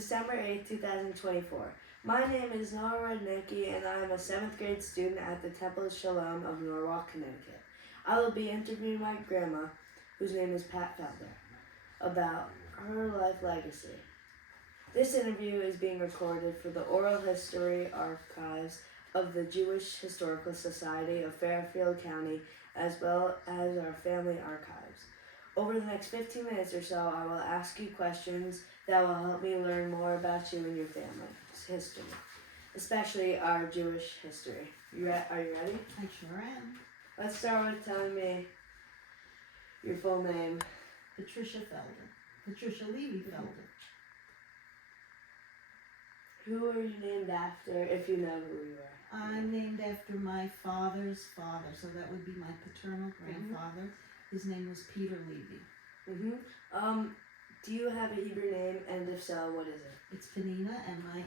December 8th, 2024. My name is Noah Rudnicki, and I am a 7th grade student at the Temple Shalom of Norwalk, Connecticut. I will be interviewing my grandma, whose name is Pat Felder, about her life legacy. This interview is being recorded for the Oral History Archives of the Jewish Historical Society of Fairfield County, as well as our family archives. Over the next 15 minutes or so, I will ask you questions that will help me learn more about you and your family's history, especially our Jewish history. Are you ready? I sure am. Let's start with telling me your full name. Patricia Felder. Patricia Levy Felder. Who are you named after, if you know who you are? I'm named after my father's father, so that would be my paternal grandfather. His name was Peter Levy. Do you have a Hebrew name, and if so, what is it? It's Penina, and my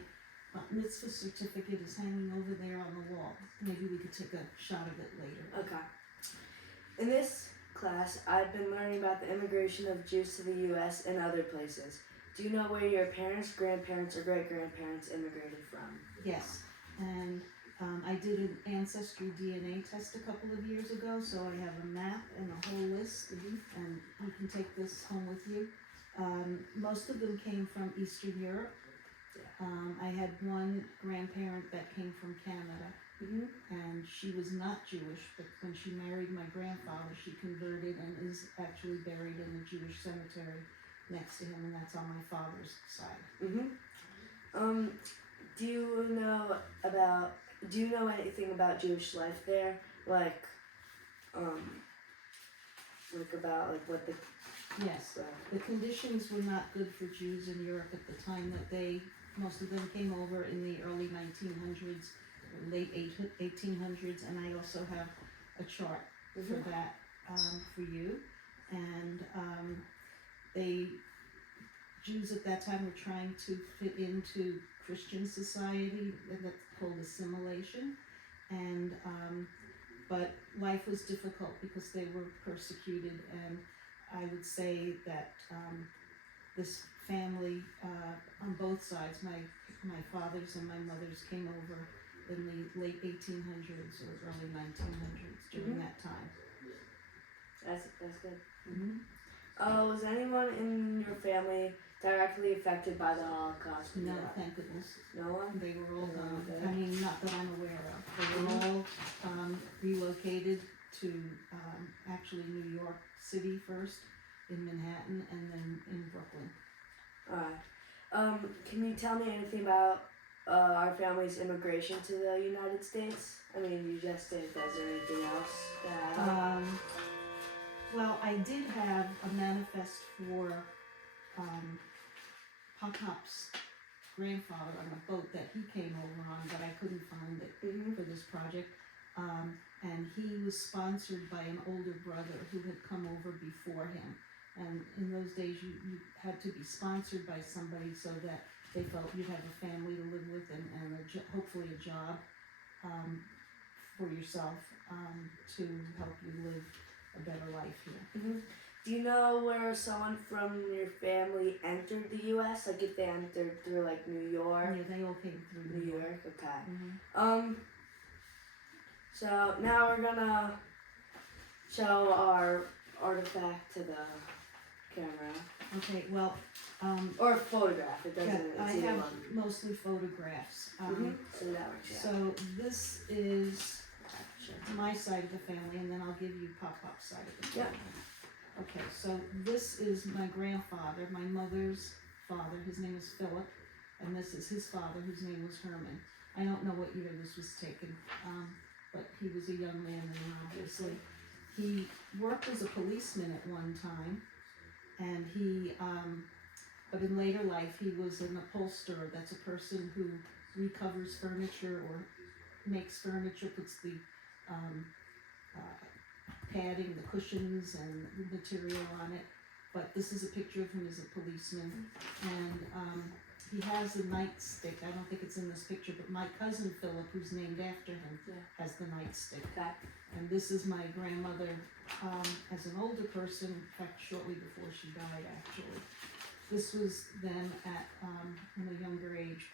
mitzvah certificate is hanging over there on the wall. Maybe we could take a shot of it later. Okay. In this class, I've been learning about the immigration of Jews to the U.S. and other places. Do you know where your parents, grandparents, or great-grandparents immigrated from? Yes, and I did an ancestry DNA test a couple of years ago, so I have a map and a whole list, and you can take this home with you. Most of them came from Eastern Europe. I had one grandparent that came from Canada, and she was not Jewish, but when she married my grandfather, she converted and is actually buried in the Jewish cemetery next to him, and that's on my father's side. Do you know anything about Jewish life there? Like what the... Yes, the conditions were not good for Jews in Europe at the time that most of them came over in the early 1900s, late 1800s, and I also have a chart for that for you. And Jews at that time were trying to fit into Christian society, that's called assimilation, and but life was difficult because they were persecuted, and I would say that this family on both sides, my father's and my mother's, came over in the late 1800s or early 1900s during that time. That's good. Was anyone in your family directly affected by the Holocaust? No, thank goodness. No one? They were all gone. I mean, not that I'm aware of. They were all relocated to actually New York City first, in Manhattan, and then in Brooklyn. Alright. Can you tell me anything about our family's immigration to the United States? I mean, you just did. Is there anything else? Well, I did have a manifest for Pop-Pop's grandfather on a boat that he came over on, but I couldn't find it for this project. And he was sponsored by an older brother who had come over before him. And in those days, you had to be sponsored by somebody so that they felt you'd have a family to live with and hopefully a job for yourself to help you live a better life here. Do you know where someone from your family entered the U.S.? Like if they entered through like New York? Yeah, they all came through New York. Okay. So now we're gonna show our artifact to the camera. Okay, well, or photograph. It doesn't. Yeah, I have mostly photographs. So that works. Yeah. So this is my side of the family, and then I'll give you Pop-Pop's side of the family. Okay, so this is my grandfather, my mother's father. His name is Philip, and this is his father, whose name was Herman. I don't know what year this was taken, but he was a young man, and obviously he worked as a policeman at one time, and but in later life he was an upholsterer. That's a person who recovers furniture or makes furniture, puts the padding, the cushions, and the material on it. But this is a picture of him as a policeman, and he has a nightstick. I don't think it's in this picture, but my cousin Philip, who's named after him, has the nightstick. Okay. And this is my grandmother as an older person, in fact, shortly before she died, actually. This was then at an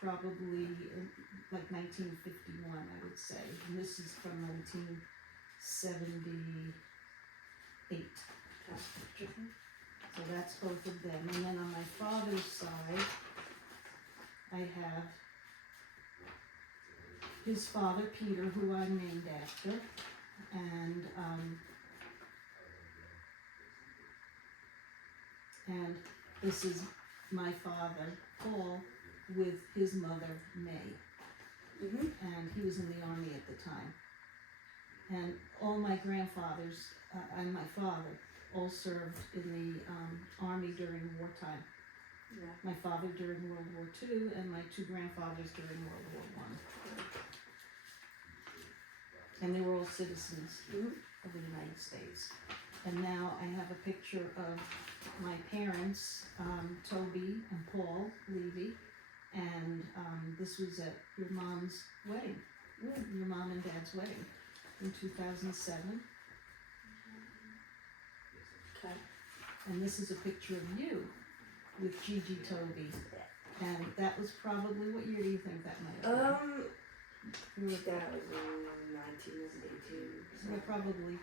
probably like 1951, I would say. And this is from 1978. So that's both of them. And then on my father's side, I have his father, Peter, who I'm named after, and this is my father, Paul, with his mother, May. And he was in the army at the time. And all my grandfathers and my father all served in the army during wartime. Yeah. My father during World War II, and my two grandfathers during World War I. And they were all citizens of the United States. And now I have a picture of my parents, Toby and Paul Levy, and this was at your mom's wedding, your mom and dad's wedding in 2007. Okay. And this is a picture of you with Gigi Toby. And that was probably, what year do you think that might have been? That was in 1982. So Yeah, probably.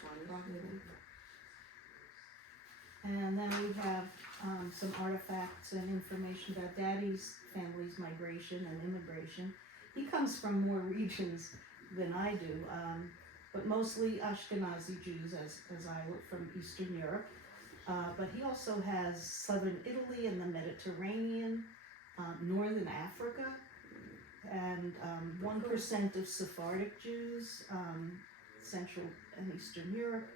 20. Probably. And then we have some artifacts and information about Daddy's family's migration and immigration. He comes from more regions than I do, but mostly Ashkenazi Jews, as I would, from Eastern Europe. But he also has southern Italy and the Mediterranean, northern Africa, and 1% of Sephardic Jews, Central and Eastern Europe,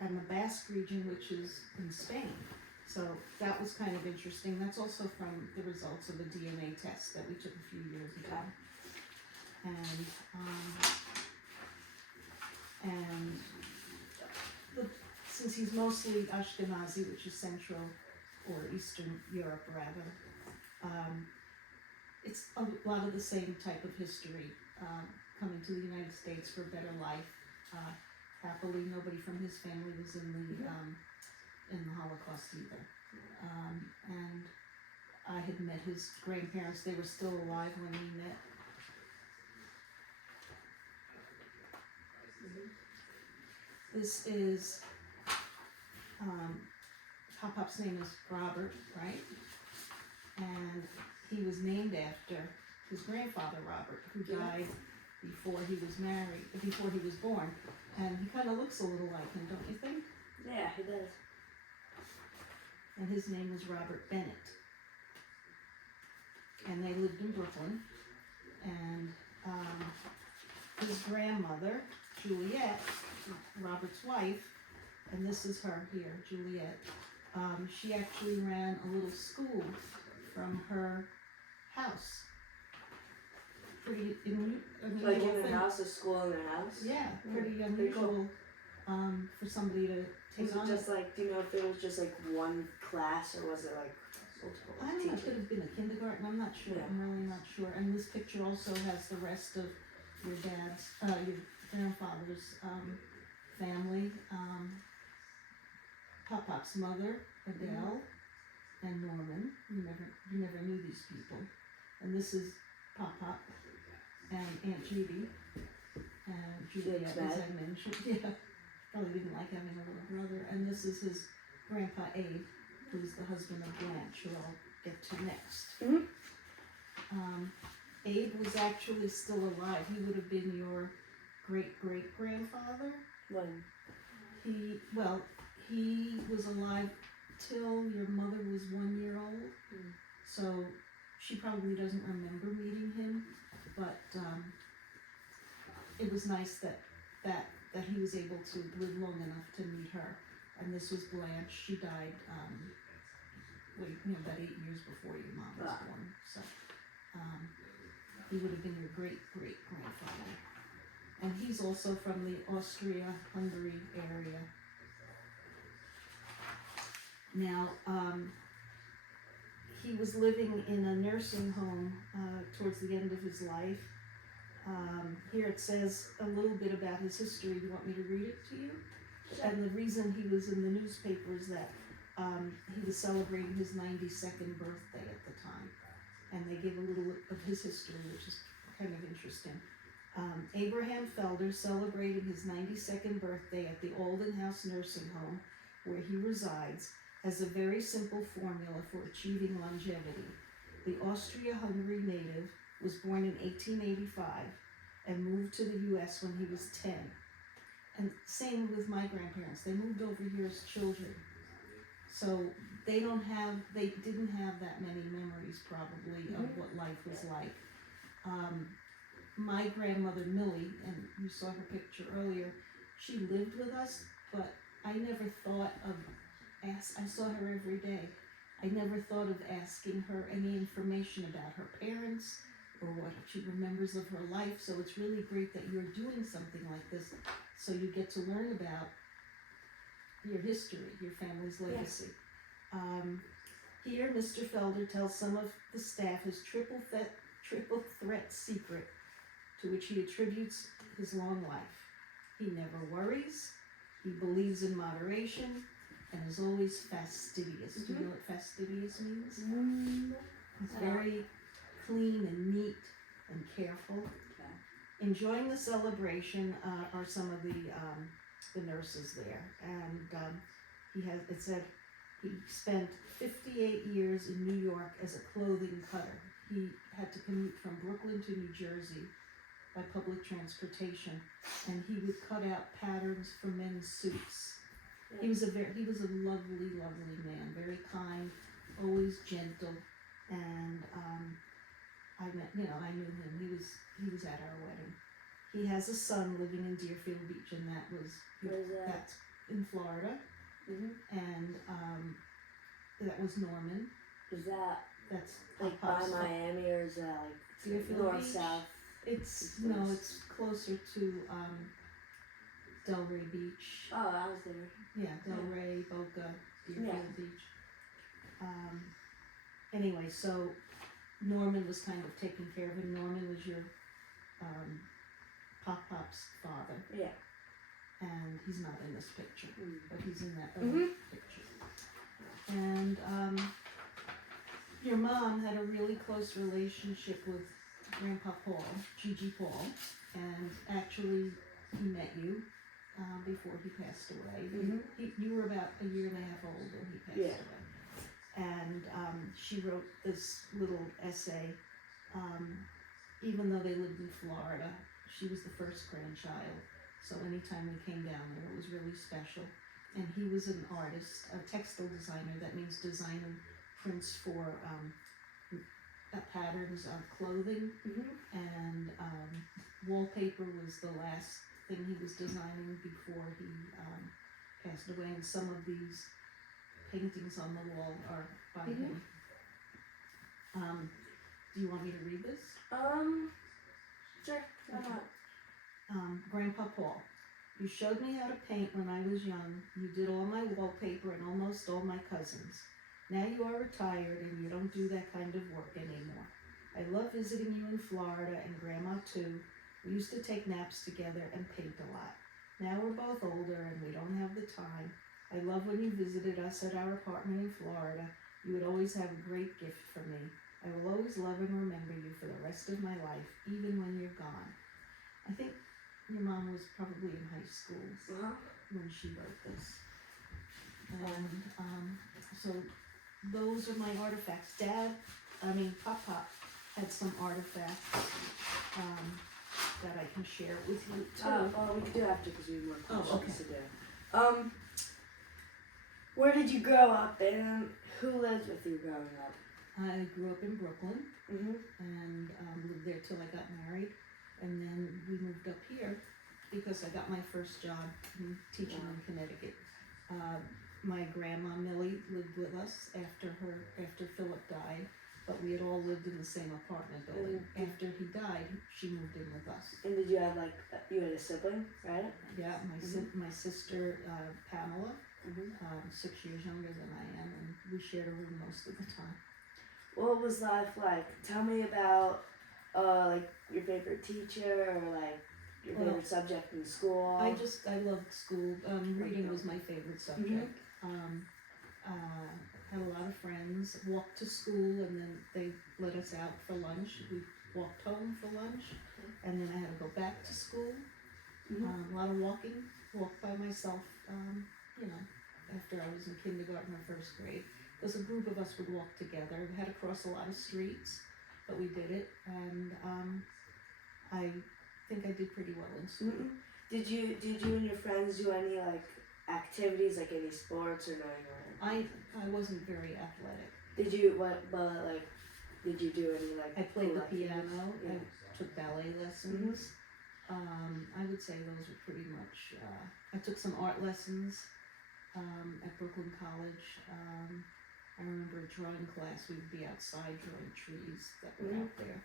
and the Basque region, which is in Spain. So that was kind of interesting. That's also from the results of a DNA test that we took a few years ago. And since he's mostly Ashkenazi, which is Central or Eastern Europe rather, it's a lot of the same type of history, coming to the United States for a better life. Happily, nobody from his family was in the Holocaust either. And I had met his grandparents. They were still alive when we met. This is, Pop-Pop's name is Robert, right? And he was named after his grandfather, Robert, who died before he was born. And he kind of looks a little like him, don't you think? Yeah, he does. And his name was Robert Bennett. And they lived in Brooklyn. And his grandmother, Juliet, Robert's wife, and this is her here, Juliet, she actually ran a little school from her house. Pretty unusual. Like in their house, a school in their house? Yeah, pretty unusual for somebody to take on. Was it just like, do you know if it was just like one class or was it like multiple I don't know, it teachers? could have been a kindergarten, I'm not sure, Yeah. I'm really not sure. And this picture also has the rest of your your grandfather's family. Pop-Pop's mother, Adele, and Norman. You never knew these people. And this is Pop-Pop and Aunt Judy. And Juliet, as I mentioned. Yeah, probably didn't like having a little brother. And this is his grandpa Abe, who's the husband of Blanche, who I'll get to next. Abe was actually still alive. He would have been your great-great-grandfather. When? He was alive till your mother was 1 year old. So she probably doesn't remember meeting him, but it was nice that he was able to live long enough to meet her. And this was Blanche. She died about 8 years before your mom was born. So he would have been your great-great-grandfather. And he's also from the Austria-Hungary area. Now, he was living in a nursing home towards the end of his life. Here it says a little bit about his history. Do you want me to read it to you? Sure. And the reason he was in the newspaper is that he was celebrating his 92nd birthday at the time. and they give a little of his history, which is kind of interesting. Abraham Felder celebrating his 92nd birthday at the Alden House Nursing Home, where he resides, has a very simple formula for achieving longevity. The Austria-Hungary native was born in 1885 and moved to the U.S. when he was 10. And same with my grandparents. They moved over here as children. So they didn't have that many memories probably of what life was like. My grandmother Millie, and you saw her picture earlier, she lived with us, but I never thought of I saw her every day. I never thought of asking her any information about her parents or what she remembers of her life. So it's really great that you're doing something like this, so you get to learn about your history, your family's legacy. Here, Mr. Felder tells some of the staff his triple threat secret, to which he attributes his long life. He never worries, he believes in moderation, and is always fastidious. Do you know what fastidious means? It's very clean and neat and careful. Okay. Enjoying the celebration are some of the nurses there, and it said he spent 58 years in New York as a clothing cutter. He had to commute from Brooklyn to New Jersey by public transportation, and he would cut out patterns for men's suits. Yeah. He was a lovely, lovely man, very kind, always gentle, and I knew him. He was at our wedding. He has a son living in Deerfield Beach, and that's in Florida. And that was Norman. That's like by Miami, or is that like Deerfield north, Beach? south? It's closer to Delray Beach. Oh, I was there. Yeah, Delray, Boca, Deerfield Beach. Anyway, so Norman was kind of taken care of, and Norman was your Pop-Pop's father. Yeah. And he's not in this picture, but he's in that other picture. And your mom had a really close relationship with Grandpa Paul, Gigi Paul, and actually he met you before he passed away. You were about a year and a half old when he passed away. And she wrote this little essay. Even though they lived in Florida, she was the first grandchild. So anytime we came down there, it was really special. And he was an artist, a textile designer. That means designing prints for patterns of clothing. And wallpaper was the last thing he was designing before he passed away. And some of these paintings on the wall are by him. Do you want me to read this? Sure, why not? Grandpa Paul, you showed me how to paint when I was young. You did all my wallpaper and almost all my cousins. Now you are retired and you don't do that kind of work anymore. I love visiting you in Florida, and Grandma too. We used to take naps together and paint a lot. Now we're both older and we don't have the time. I love when you visited us at our apartment in Florida. You would always have a great gift for me. I will always love and remember you for the rest of my life, even when you're gone. I think your mom was probably in high school when she wrote this. And so those are my artifacts. Pop had some artifacts that I can share with you too. We can do it after because we have more questions okay. to do. Where did you grow up, and who lived with you growing up? I grew up in Brooklyn and lived there till I got married, and then we moved up here because I got my first job teaching in Connecticut. My grandma Millie lived with us after Philip died, but we had all lived in the same apartment building. After he died, she moved in with us. And did you have you had a sibling, right? Yeah, my sister Pamela, 6 years younger than I am, and we shared a room most of the time. What was life like? Tell me about your favorite teacher, or your favorite subject in school. I loved school. Reading was my favorite subject. Had a lot of friends. Walked to school, and then they let us out for lunch. We walked home for lunch, and then I had to go back to school. A lot of walking, walked by myself, after I was in kindergarten or first grade. Because a group of us would walk together. We had to cross a lot of streets, but we did it, and I think I did pretty well in school. Did you and your friends do any like activities, like any sports or nothing? I wasn't very athletic. Did you did you do any like? I played the activities? piano. Yeah. I took ballet lessons. I would say those were pretty much. I took some art lessons at Brooklyn College. I remember a drawing class. We would be outside drawing trees that were out there.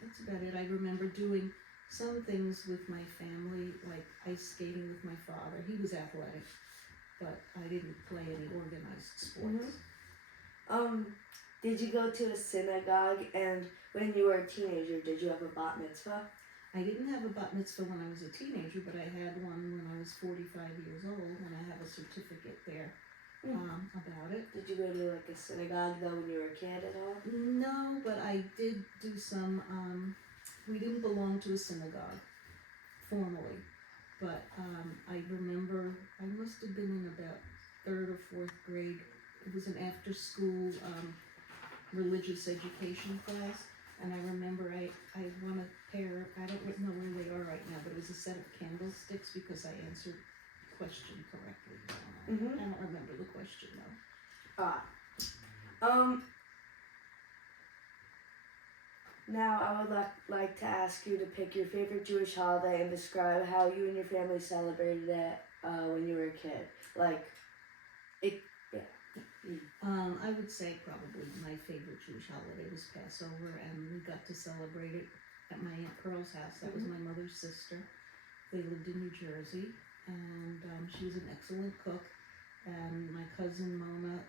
That's about it. I remember doing some things with my family, like ice skating with my father. He was athletic, but I didn't play any organized sports. Did you go to a synagogue, and when you were a teenager, did you have a bat mitzvah? I didn't have a bat mitzvah when I was a teenager, but I had one when I was 45 years old, and I have a certificate there about it. Did you go to like a synagogue though when you were a kid at all? No, but I did do some. We didn't belong to a synagogue formally, but I remember I must have been in about 3rd or 4th grade. It was an after-school religious education class, and I remember I won a pair. I don't know where they are right now, but it was a set of candlesticks because I answered the question correctly. I don't remember the question though. Now I would like to ask you to pick your favorite Jewish holiday and describe how you and your family celebrated it when you were a kid. I would say probably my favorite Jewish holiday was Passover, and we got to celebrate it at my Aunt Pearl's house. That was my mother's sister. They lived in New Jersey, and she was an excellent cook. And my cousin Mona,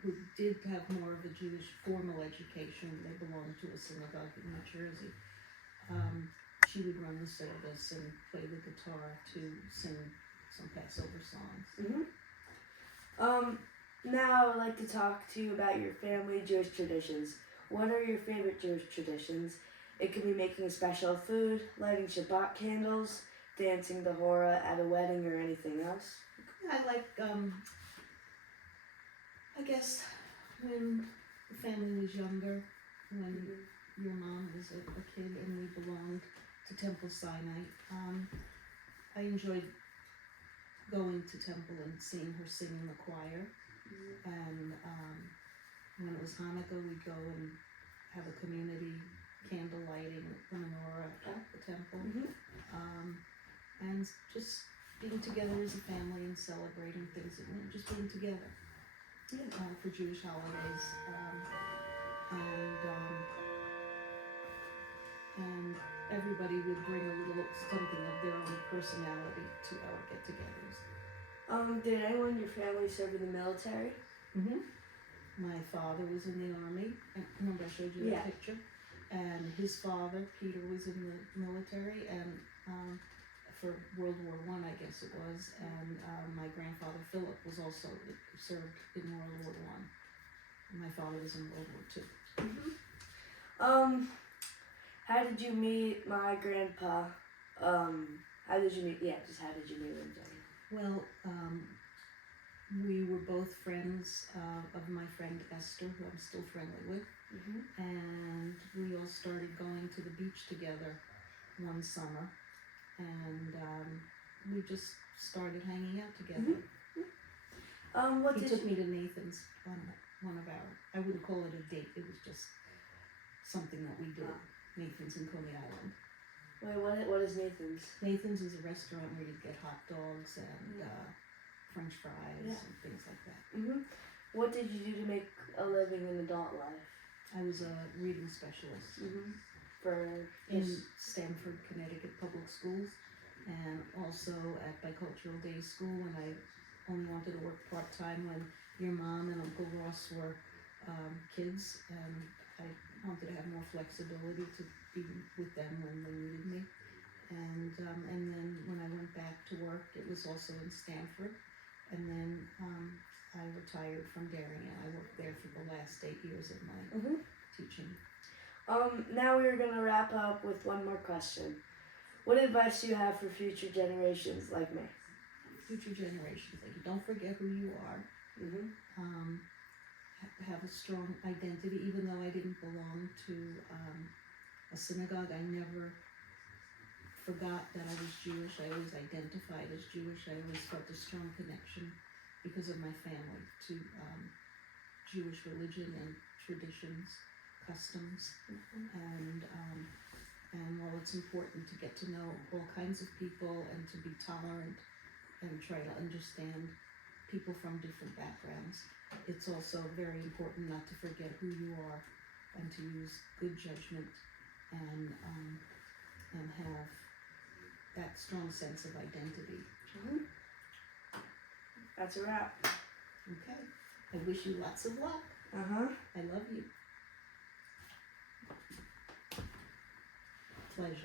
who did have more of a Jewish formal education, they belonged to a synagogue in New Jersey. She would run the service and play the guitar to sing some Passover songs. Now I would like to talk to you about your family Jewish traditions. What are your favorite Jewish traditions? It could be making special food, lighting Shabbat candles, dancing the Hora at a wedding, or anything else. I like, I guess, when the family was younger, when your mom was a kid and we belonged to Temple Sinai, I enjoyed going to Temple and seeing her sing in the choir. And when it was Hanukkah, we'd go and have a community candle lighting, the menorah at the temple. And just being together as a family and celebrating things, and just being together for Jewish holidays. And everybody would bring a little something of their own personality to our get-togethers. Did anyone in your family serve in the military? My father was in the army. Remember I showed you that picture? And his father, Peter, was in the military, and for World War I, I guess it was. And my grandfather, Philip, was also served in World War I. And my father was in World War II. How did you meet my grandpa? How did you meet him? Well, we were both friends of my friend Esther, who I'm still friendly with, and we all started going to the beach together one summer, and we just started hanging out together. He took me to Nathan's on one of our, I wouldn't call it a date, it was just something that we did. Nathan's in Coney Island. Wait, what is Nathan's? Nathan's is a restaurant where you get hot dogs and French fries and things like that. What did you do to make a living in adult life? I was a reading specialist in Stamford, Connecticut public schools, and also at Bicultural Day School when I only wanted to work part-time when your mom and Uncle Ross were kids, and I wanted to have more flexibility to be with them when they needed me. And then when I went back to work, it was also in Stamford. And then I retired from Darien. I worked there for the last 8 years of my teaching. Now we're gonna wrap up with one more question. What advice do you have for future generations like me? Future generations, like, don't forget who you are. Have a strong identity. Even though I didn't belong to a synagogue, I never forgot that I was Jewish. I always identified as Jewish. I always felt a strong connection because of my family to Jewish religion and traditions, customs, and while it's important to get to know all kinds of people and to be tolerant and try to understand people from different backgrounds, it's also very important not to forget who you are and to use good judgment and have that strong sense of identity. That's a wrap. Okay. I wish you lots of luck. I love you. Pleasure.